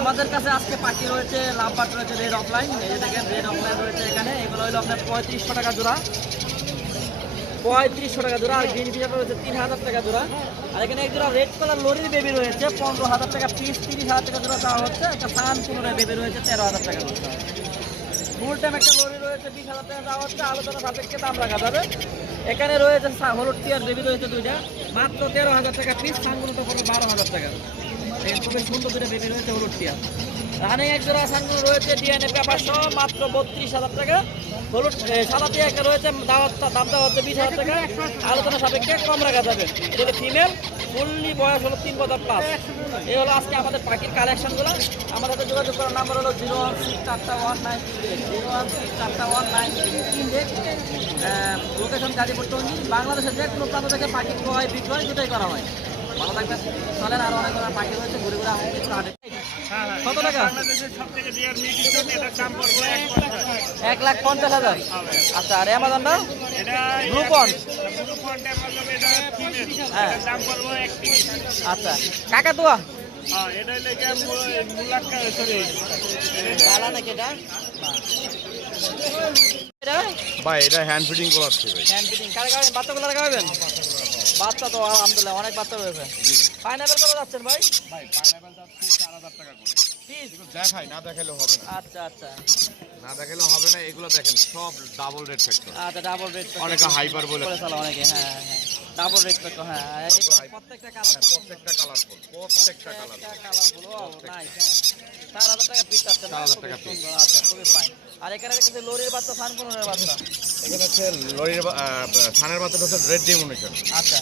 আমাদের কাছে আজকে পাখি রয়েছে লাভবাট রয়েছে রেড অফলাইন এই দেখেন রেড অফলাইন রয়েছে এখানে। এগুলো হলো আপনার পঁয়ত্রিশশো টাকা জোড়া। পঁয়ত্রিশশো টাকা জোড়া, আর গ্রিন পিজাটা রয়েছে তিন হাজার টাকা জোড়া। আর এখানে এক জোড়া রেড কালার লরির বেবি রয়েছে, পনেরো হাজার টাকা পিস তিরিশ হাজার টাকা জোড়া দেওয়া হচ্ছে। একটা সান পুনরায় বেবি রয়েছে, তেরো হাজার টাকা জোড়া। একটা লরি রয়েছে, বিশ হাজার টাকা আলোচনা সাপেক্ষে দাম রাখা যাবে। এখানে রয়েছে হলুদ টিয়ার বেবি রয়েছে দুইটা, মাত্র তেরো হাজার টাকা পিস সানগুলোটা পড়বে বারো হাজার টাকা। খুবই সুন্দর দুটো বেবি রয়েছে হলুদ টিয়ার রানিং এক জোড়া সানগুলো রয়েছে ডিএনএ পেপার সহ, মাত্র বত্রিশ হাজার টাকা। হলুদ সাদা টিয়া একটা রয়েছে দাওয়াত দাম দেওয়া হচ্ছে বিশ হাজার টাকা। আলোচনা সাপেক্ষে কম রাখা যাবে। এটা ফিমেল ফুললি বয়স হলো তিন বছর প্লাস এই হলো আজকে আমাদের পাখির কালেকশনগুলো আমাদের সাথে যোগাযোগ করার নাম্বার হলো জিরো ওয়ান সিক্স চারটা one nine zero one six চারটা ওয়ান নাইন তিন লোকেশন গাজীপুর টঙ্গি। বাংলাদেশের যে কোনো প্রান্ত থেকে পাখি ক্রয় বিক্রয় দুটোই করা হয়। ভালো থাকবেন। চলেন আরও অনেক ধরনের পাখি রয়েছে। ঘুরে ঘুরে আমাদের কিছু হাটে কত টাকা? এক লাখ পঞ্চাশ হাজার। আচ্ছা আর অ্যামাজনটা ব্লু পন্ড হ্যাঁ আচ্ছা। কাকা এটা ভাই এটা হ্যান্ড ফিটিং করাচ্ছি ভাই হ্যান্ড ফিটিং কারে বাচ্চাগুলো খাবেন? বাচ্চা তো আলহামদুলিল্লাহ অনেক বাচ্চা রয়েছে। পাইনাপেল কত যাচ্ছেন ভাই? ভাই পাইনাপেল যাচ্ছে চার হাজার টাকা করে দেখাই না দেখাইলে হবে না। আচ্ছা আচ্ছা। না দেখাইলে হবে না এগুলো দেখেন সব ডাবল রেড ফ্যাক্টর আচ্ছা ডাবল রেট অনেকে হাইপার বলে অনেকে হ্যাঁ হ্যাঁ। ডাবল রেট তো হ্যাঁ প্রত্যেকটা কালার প্রত্যেকটা কালারফুল প্রত্যেকটা কালার কালার নাইস হ্যাঁ। চার হাজার টাকা পিস আছে 4,000 টাকা piece। আচ্ছা খুবই ফাইন আর এখানে দেখতেছি লরির বাচ্চা সানকুনের বাচ্চা। এখানে হচ্ছে লরির থানের বাচ্চাটা হচ্ছে রেড ডিমোনেশন আচ্ছা।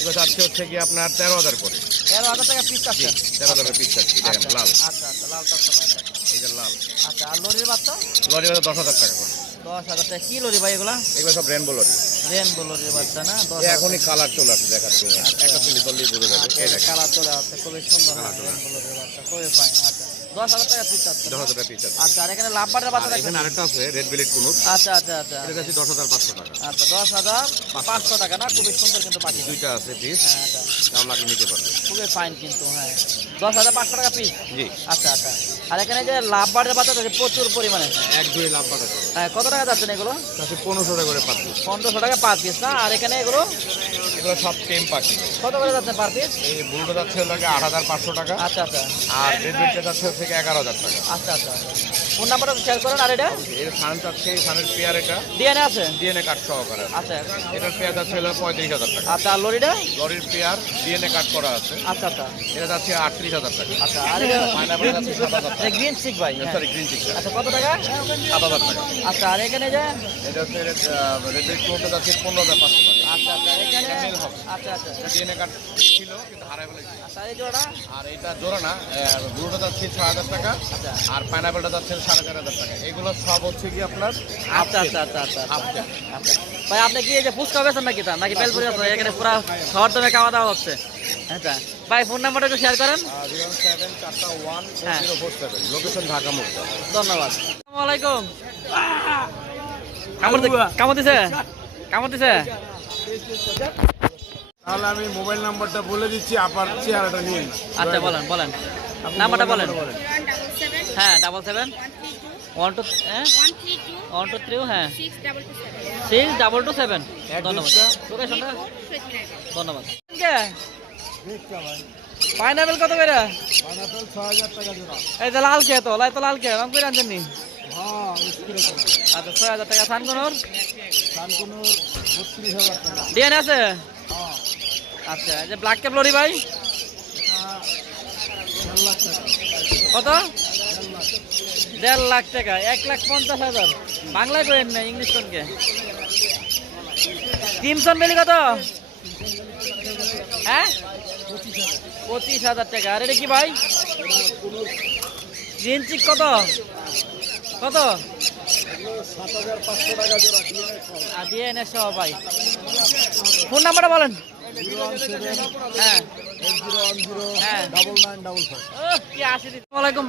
এগুলো হচ্ছে কি আপনার তেরো হাজার করে। তেরো হাজার টাকা পিস আছে। তেরো পিস চাচ্ছি লাল। আচ্ছা আচ্ছা লাল চকচকা এই যে লাল। আচ্ছা আর লরির বাচ্চা? লরি হচ্ছে দশ হাজার টাকা করে। দশ হাজার টাকা। কি লরি ভাই এগুলা? এগুলো সব রেনবো লরি। রেনবো লরির বাচ্চা না এখনই কালার চলে আসছে দেখাচ্ছি একটা তুলি করলেই বুঝে যাবে কালার চলে আসছে খুবই সুন্দর হ্যাঁ বাচ্চা খুবই ফাইন আচ্ছা। দশ হাজার টাকা পিস আছে। দশ হাজার টাকা পিস আছে। আচ্ছা আর এখানে লাভবারের বাচ্চা এখানে আরেকটা আছে রেড বিলেট কুনুর আচ্ছা আচ্ছা আচ্ছা। এটা দশ হাজার পাঁচশো টাকা। আচ্ছা দশ হাজার পাঁচশো টাকা না খুবই সুন্দর কিন্তু পাখি। দুইটা আছে পিস হ্যাঁ আচ্ছা। নিতে পারবে। খুবই ফাইন কিন্তু হ্যাঁ। দশ হাজার পাঁচশো টাকা পিস জি। আচ্ছা আচ্ছা। আর এখানে যে লাভ লাভবারের পাতা আছে প্রচুর পরিমাণে। এক দুই লাভ বাড়া হ্যাঁ কত টাকা যাচ্ছে এগুলো? যাচ্ছে পনেরোশো টাকা করে পাচ্ছি পনেরোশো টাকা পার পিস না? আর এখানে এগুলো? এগুলো সব টেম পাখি কত করে যাচ্ছে পার পিস এই বুলুটা যাচ্ছে হলো আট হাজার পাঁচশো টাকা। আচ্ছা আচ্ছা। আর রেড যাচ্ছে হচ্ছে এগারো হাজার টাকা। আচ্ছা আচ্ছা আচ্ছা। ফোন নাম্বারটা শেয়ার করেন আর এটা? এর সান চাচ্ছে সানের পেয়ার এটা। ডিএনএ আছে? ডিএনএ কার্ড সহকারে। আচ্ছা। এটার পেয়ার যাচ্ছে হলো পঁয়ত্রিশ হাজার টাকা। আচ্ছা আর লরিটা? লরির পেয়ার ডিএনএ কার্ড করা আছে। আচ্ছা আচ্ছা। এটা যাচ্ছে আটত্রিশ হাজার টাকা। আচ্ছা আর এটা? গ্রিন চিক ভাই। সরি গ্রিন চিকটা আচ্ছা কত টাকা? সাত হাজার টাকা। আচ্ছা আর এখানে যে? এটা হচ্ছে কোনটা যাচ্ছে পনেরো হাজার পাঁচশো টাকা। আচ্ছা আচ্ছা। এটা মেল হবে। আচ্ছা আচ্ছা এটা ডিএনএ কার্ড ছিল কিন্তু হারাই ফেলেছি। আচ্ছা এই জোড়া আর এটা জোড়া না ব্লুটা যাচ্ছে ছয় হাজার টাকা আর পাইনাপেলটা যাচ্ছে সাড়ে চার হাজার টাকা। এগুলো সব হচ্ছে কি আপনার আচ্ছা আচ্ছা আচ্ছা আচ্ছা আচ্ছা। আচ্ছা ভাই আপনি কি এই যে ফুচকা বেছেন নাকি তা? নাকি বেলপুরি আছে? এখানে পুরো খাওয়ার দামে খাওয়া দাওয়া হচ্ছে। আচ্ছা। ভাই ফোন নাম্বারটা একটু শেয়ার করেন। চারটা ওয়ান হ্যাঁ। লোকেশন ঢাকা মুক্তা। ধন্যবাদ। আসসালামু আলাইকুম। দিছে? কামড় দিছে? তাহলে আমি মোবাইল নাম্বারটা বলে দিচ্ছি আপনার চেহারাটা নিয়ে নিন। আচ্ছা বলেন বলেন। নাম্বারটা বলেন। হ্যাঁ ডাবল সেভেন ওয়ান টু হ্যাঁ ওয়ান টু থ্রি হ্যাঁ। সিক্স ডাবল টু সেভেন ধন্যবাদ। লোকেশনটা ধন্যবাদ। পাইনাপেল কত করে? পাইনাপেল ছ হাজার টাকা এই তো লাল কে তো লাই তো লাল কে রং করে আনছেন নি। আচ্ছা ছয় হাজার টাকা টাকা ডিএনএ আছে? আচ্ছা যে ব্ল্যাক ক্যাপ লরি কত? দেড় লাখ টাকা, এক লাখ পঞ্চাশ হাজার। বাংলায় করেন না, ইংলিশ কোনকে? ক্রিমসন বেলি কত? হ্যাঁ? পঁচিশ হাজার টাকা। আর এটা কি ভাই? গ্রিন চিক কত? কত? দিয়ে সহ ভাই। ফোন নাম্বারটা বলেন। হ্যাঁ।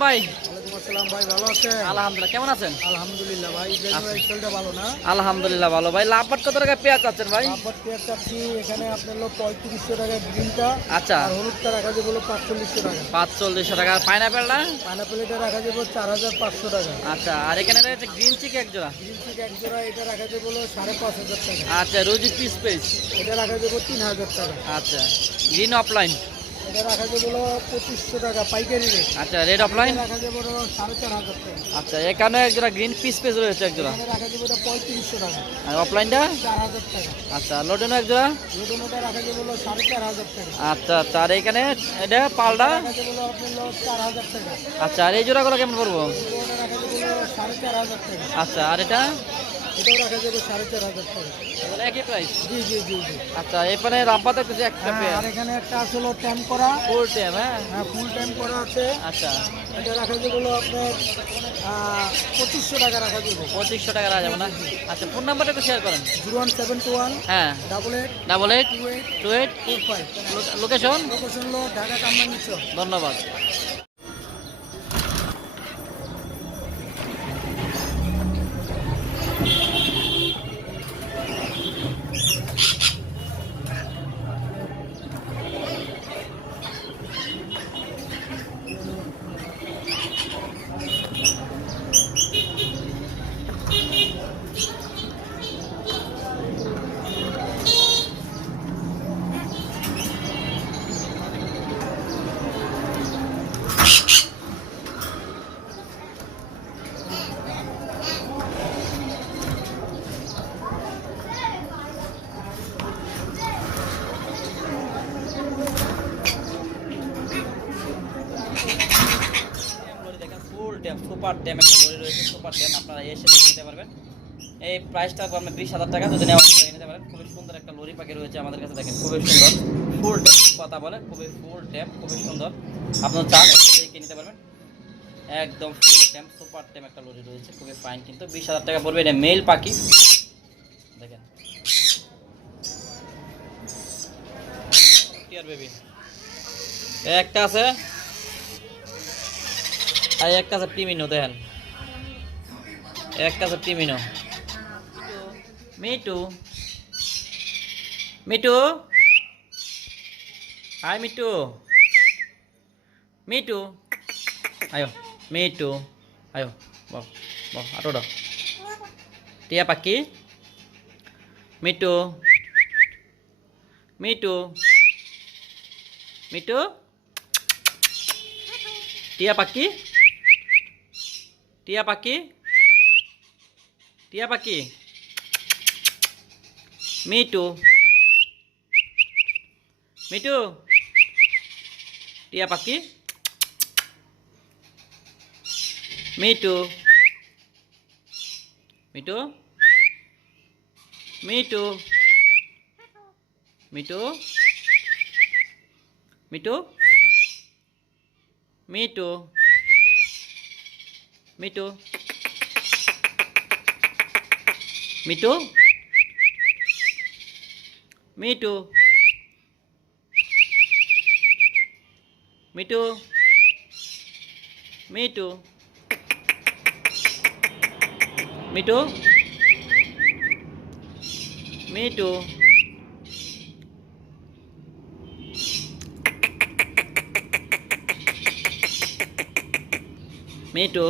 ভাই। আসসালাম ভাই ভালো আছেন? আলহামদুলিল্লাহ কেমন আছেন? আলহামদুলিল্লাহ ভাই ডেলিভারি ভালো না? আলহামদুলিল্লাহ ভালো। ভাই লাভবাট কত টাকা পেঁয়াজ আছেন ভাই? চাচ্ছি এখানে আপনার হলো পঁয়ত্রিশশো টাকা গ্রিনটা। আচ্ছা। আর হলুদটা রাখা যাবে হলো পাঁচচল্লিশশো টাকা। পাঁচচল্লিশশো টাকা। পাইনাপেলটা পাইনাপেলটা রাখা যাবে চার হাজার পাঁচশো টাকা। আচ্ছা আর এখানে রয়েছে গ্রিন চিক এক জোড়া। গ্রিন চিক এক জোড়া এটা রাখা যাবে হলো সাড়ে পাঁচ হাজার টাকা। আচ্ছা রোজি পিস পিস এটা রাখা যাবে তিন হাজার টাকা। আচ্ছা গ্রিন অফলাইন এটা রাখা যাবে হলো পঁচিশশো টাকা পাইকারি রেট। আচ্ছা রেড অফলাইন রাখা যাবে হলো সাড়ে চার হাজার টাকা। আচ্ছা এখানে এক জোড়া গ্রিন পিস পিস রয়েছে এক জোড়া রাখা যাবে ওটা পঁয়ত্রিশশো টাকা। আর অফলাইনটা চার হাজার টাকা। আচ্ছা লোডেনও এক জোড়া রাখা যাবে হলো সাড়ে চার হাজার টাকা। আচ্ছা আচ্ছা আর এখানে এটা পালটা রাখা যাবে হলো আপনার চার হাজার টাকা। আচ্ছা আর এই জোড়াগুলো কেমন সাড়ে চার হাজার টাকা। আচ্ছা আর এটা? এটাও রাখা যাবে সাড়ে চার হাজার টাকা একই প্রাইস জি জি জি জি। আচ্ছা এখানে রাব্বা দেখতেছি একটা হ্যাঁ, পেয়ার আর এখানে একটা আছে হলো ট্যাম করা। ফুল হ্যাঁ? হ্যাঁ ফুল করা আছে। আচ্ছা। এটা রাখা যাবে হলো আপনার পঁচিশশো টাকা রাখা যাবে। পঁচিশশো টাকা রাখা যাবে না? আচ্ছা ফোন নাম্বারটা একটু শেয়ার করেন। Zero one seven two one হ্যাঁ। Double eight double eight two eight two eight four five. Location? Location হলো ঢাকা কামরাঙ্গি ধন্যবাদ। সুপার ড্যাম একটা লরি রয়েছে সুপার ড্যাম আপনারা এসে দেখে নিতে পারবেন। এই প্রাইসটা আপনার বিশ হাজার টাকা যদি নেওয়া নিতে পারেন। খুবই সুন্দর একটা লরি পাখি রয়েছে আমাদের কাছে দেখেন খুবই সুন্দর। ফুল ড্যাম কথা বলে খুবই ফুল ড্যাম খুবই সুন্দর। আপনার চান দেখে নিতে পারবেন। একদম ফুল ড্যাম সুপার ট্যাম একটা লরি রয়েছে খুবই ফাইন কিন্তু। বিশ হাজার টাকা পড়বে এটা মেল পাখি। দেখেন। বেবি একটা আছে। আর এক কাছে প্রিমিনো দেখেন। এক কাছে প্রিমিনো মিটু। মিটু। হাই, মিটু। মিটু। আয়ো মিটু। আয়ো বাহ বাহ আরও দ টিয়া মিটু। মিটু। মিটু। টিয়া পাকি টিয়া পাখি টিয়া পাখি মিটু মিটু টিয়া পাখি মিটু মিটু মিটু মিটু মিটু মিটু মিটু মিটু মিটু মিটু মিটু মিটু মিটু মিটু